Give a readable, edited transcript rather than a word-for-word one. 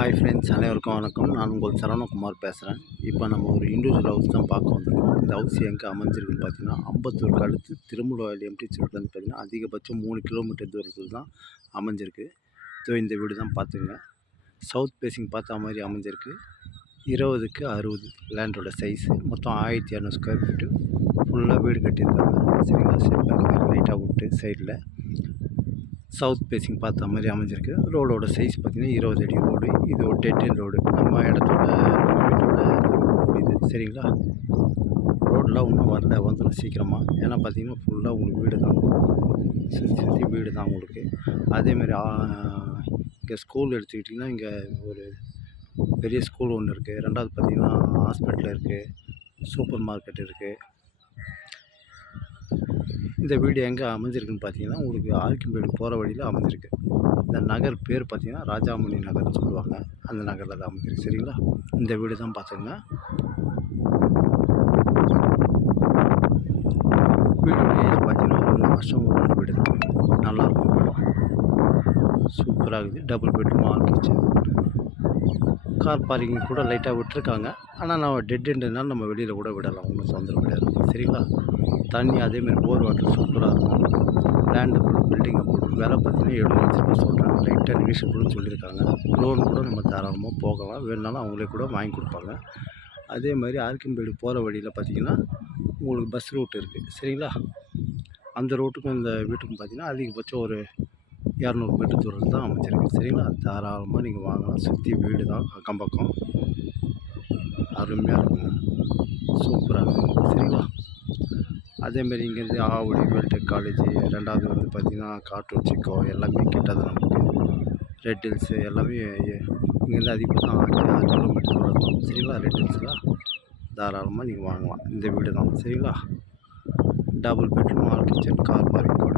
Hi friends, அனைவருக்கும் வணக்கம். நான் உங்கள் சரவணகுமார் பேசுகிறேன். இப்போ நம்ம ஒரு இண்டிவிஜுவல் ஹவுஸ் தான் பார்க்க வந்திருக்கோம். இந்த ஹவுஸ் எங்கே அமைஞ்சிருக்குன்னு பார்த்தீங்கன்னா, அம்பத்தூருக்கு அடுத்து திருமுல்வாயில் எம்டி சொல்லிட்டு பார்த்தீங்கன்னா அதிகபட்சம் 3 கிலோமீட்டர் தூரத்தில் தான் அமைஞ்சிருக்கு. ஸோ இந்த வீடு தான் பார்த்துங்க. சவுத் ஃபேஸிங் பார்த்தா மாதிரி அமைஞ்சிருக்கு. 20க்கு 60 லேண்டோட சைஸு. மொத்தம் 1200 ஸ்கொயர் ஃபீட்டு ஃபுல்லாக வீடு கட்டியிருக்காங்க. சரிங்களா? செட் பேக் லைட்டாக விட்டு சைடில் சவுத் ஃபேஸிங் பார்த்த மாதிரி அமைஞ்சிருக்கு. ரோடோட சைஸ் பார்த்திங்கன்னா 20 அடி ரோடு. இது ஒரு டெட் எண்ட் ரோடு. நம்ம இடத்தோட வீட்டோட முடியுது. சரிங்களா? ரோடெலாம் இன்னும் வரல, வந்துடும் சீக்கிரமாக. ஏன்னா பார்த்திங்கன்னா ஃபுல்லாக உங்களுக்கு வீடு தான், சுற்றி வீடு தான் உங்களுக்கு. அதேமாதிரி இங்கே ஸ்கூல் எடுத்துக்கிட்டிங்கன்னா இங்கே ஒரு பெரிய ஸ்கூல் ஒன்று இருக்குது. ரெண்டாவது பார்த்திங்கன்னா ஹாஸ்பிட்டல் இருக்குது, சூப்பர் மார்க்கெட் இருக்குது. இந்த வீடு எங்கே அமைஞ்சிருக்குன்னு பார்த்தீங்கன்னா உங்களுக்கு ஆர்கிம்பேடு போகிற வழியில் அமைஞ்சிருக்கு. இந்த நகர் பேர் பார்த்தீங்கன்னா ராஜாமணி நகர்னு சொல்லுவாங்க. அந்த நகரில் தான் அமைஞ்சிருக்கு. சரிங்களா? இந்த வீடு தான் பார்த்துங்க. வீடோட ஏஜ் பார்த்தீங்கன்னா ஒரு 3 வருஷம் ஓல்டு வீடு தான். நல்லாயிருக்கும் வீடு, சூப்பராக இருக்குது. Double bedroom, all kitchen, car parking கூட லைட்டாக விட்டுருக்காங்க. ஆனால் நம்ம டெட் எண்டுனால நம்ம வெளியில் கூட விடலாம், ஒன்றும் தொந்தரவு கிடையாது. சரிங்களா? தண்ணி அதேமாதிரி போர் வாட்டர் சூப்பராக இருக்கும். லேண்டு பில்டிங்கை போட்டு வேலை பார்த்தீங்கன்னா 7 லட்சம் சொல்கிறாங்க. லைட்டாக நெகிஷியபிள்னு சொல்லியிருக்காங்க. லோன் கூட நம்ம தாராளமாக போகலாம், வேணுனாலும் அவங்களே கூட வாங்கி கொடுப்பாங்க. அதே மாதிரி ஆர்கிம்பேடு போகிற வழியில் பார்த்திங்கன்னா உங்களுக்கு பஸ் ரூட் இருக்குது. சரிங்களா? அந்த ரூட்டுக்கும் இந்த வீட்டுக்கும் பார்த்திங்கன்னா அதிகபட்சம் ஒரு 200 மீட்டர் தூரத்தில் தான் அமைச்சிருக்கு. சரிங்களா? தாராளமாக நீங்கள் வாங்கலாம். சுற்றி வீடு தான் அக்கம் பக்கம். அருமையாக இருக்குங்க, சூப்பராக இருக்கும். சரிங்களா? அதேமாரி இங்கேருந்து ஆவடி வேல்டெக் காலேஜ், ரெண்டாவது வந்து பார்த்திங்கன்னா காட்டூர் சிக்கோ எல்லாமே கிட்டது நமக்கு. ரெட் ஹில்ஸு எல்லாமே இங்கேருந்து அதிகபட்சம் 6 கிலோமீட்டர் தூரம் இருக்கும். சரிங்களா? ரெட் ஹில்ஸ்லாம் தாராளமாக நீங்கள் வாங்கலாம். இந்த வீடு தான். சரிங்களா? Double bedroom, all kitchen, car parking